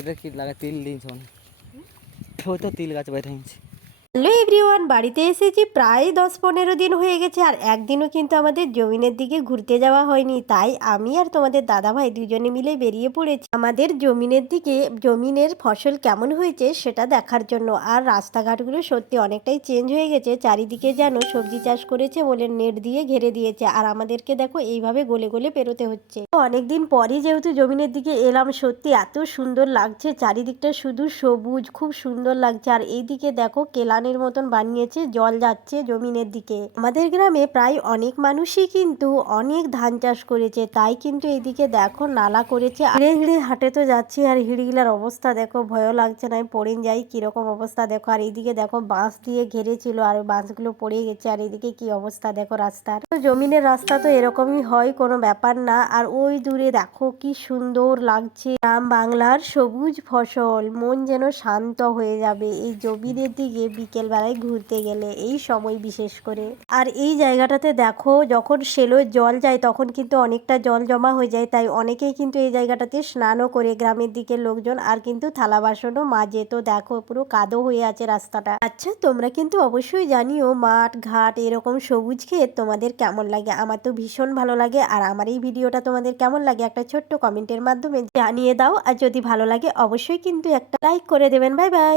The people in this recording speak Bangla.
এটা কি লাগা তিল দিন ছোট তিল গাছ বাইঠাইছে। হ্যালো এভরিওয়ান, বাড়িতে এসেছি প্রায় 10-15 দিন হয়ে গেছে, আর একদিনও কিন্তু আমাদের জমিনের দিকে ঘুরতে যাওয়া হয়নি। তাই আমি আর তোমাদের দাদাভাই দুজনে মিলে বেরিয়ে পড়েছি আমাদের জমিনের দিকে, জমিনের ফসল কেমন হয়েছে সেটা দেখার জন্য। আর রাস্তাঘাটগুলো সত্যি অনেকটাই চেঞ্জ হয়ে গেছে, চারিদিকে যেন সবজি চাষ করেছে বলে নেট দিয়ে ঘিরে দিয়েছে, আর আমাদেরকে দেখো এইভাবে গলে গলে পেরোতে হচ্ছে। অনেকদিন পরই যেহেতু জমিনের দিকে এলাম, সত্যি এত সুন্দর লাগছে, চারিদিকটা শুধু সবুজ, খুব সুন্দর লাগছে। আর এইদিকে দেখো কেলানের মতন বানিয়েছে, জল যাচ্ছে জমিনের দিকে। আমাদের গ্রামে প্রায় অনেক মানুষই কিন্তু অনেক ধান চাষ করেছে, তাই কিন্তু এইদিকে দেখো নালা করেছে। হিড়ে হিড়ে হাঁটে তো যাচ্ছি, আর হিড়িগুলার অবস্থা দেখো, ভয়ও লাগছে না পড়ে যাই কিরকম অবস্থা দেখো। আর এইদিকে দেখো বাঁশ দিয়ে ঘিরেছিল, আর বাঁশগুলো পড়ে গেছে। আর এইদিকে কি অবস্থা দেখো রাস্তার। তো জমিনের রাস্তা তো এরকমই হয়, কোনো ব্যাপার না। আর ওই দূরে দেখো কি সুন্দর লাগছে গ্রাম বাংলার সবুজ ফসল, মন যেন শান্ত হয়ে যাবে এই জমিনের দিকে বিকেল বেলায় ঘুরতে গেলে, এই সময় বিশেষ করে। আর এই জায়গাটাতে দেখো যখন সেলোয় জল যায় তখন কিন্তু অনেকটা জল জমা হয়ে যায়, তাই অনেকেই কিন্তু এই জায়গাটাতে স্নানও করে গ্রামের দিকের লোকজন, আর কিন্তু থালা বাসনও মাজে। তো দেখো পুরো কাদো হয়ে আছে রাস্তাটা। আচ্ছা, তোমরা কিন্তু অবশ্যই জানিও মাঠ ঘাট এরকম সবুজ ক্ষেত তোমাদের কেমন লাগে। আমার তো ভীষণ ভালো লাগে। আর আমার এই ভিডিওটা তোমাদের কেমন লাগে একটা ছোট্ট কমেন্টের মাধ্যমে জানিয়ে দাও। আর যদি ভালো লাগে অবশ্যই কিন্তু একটা লাইক করে দেবেন। Bye bye.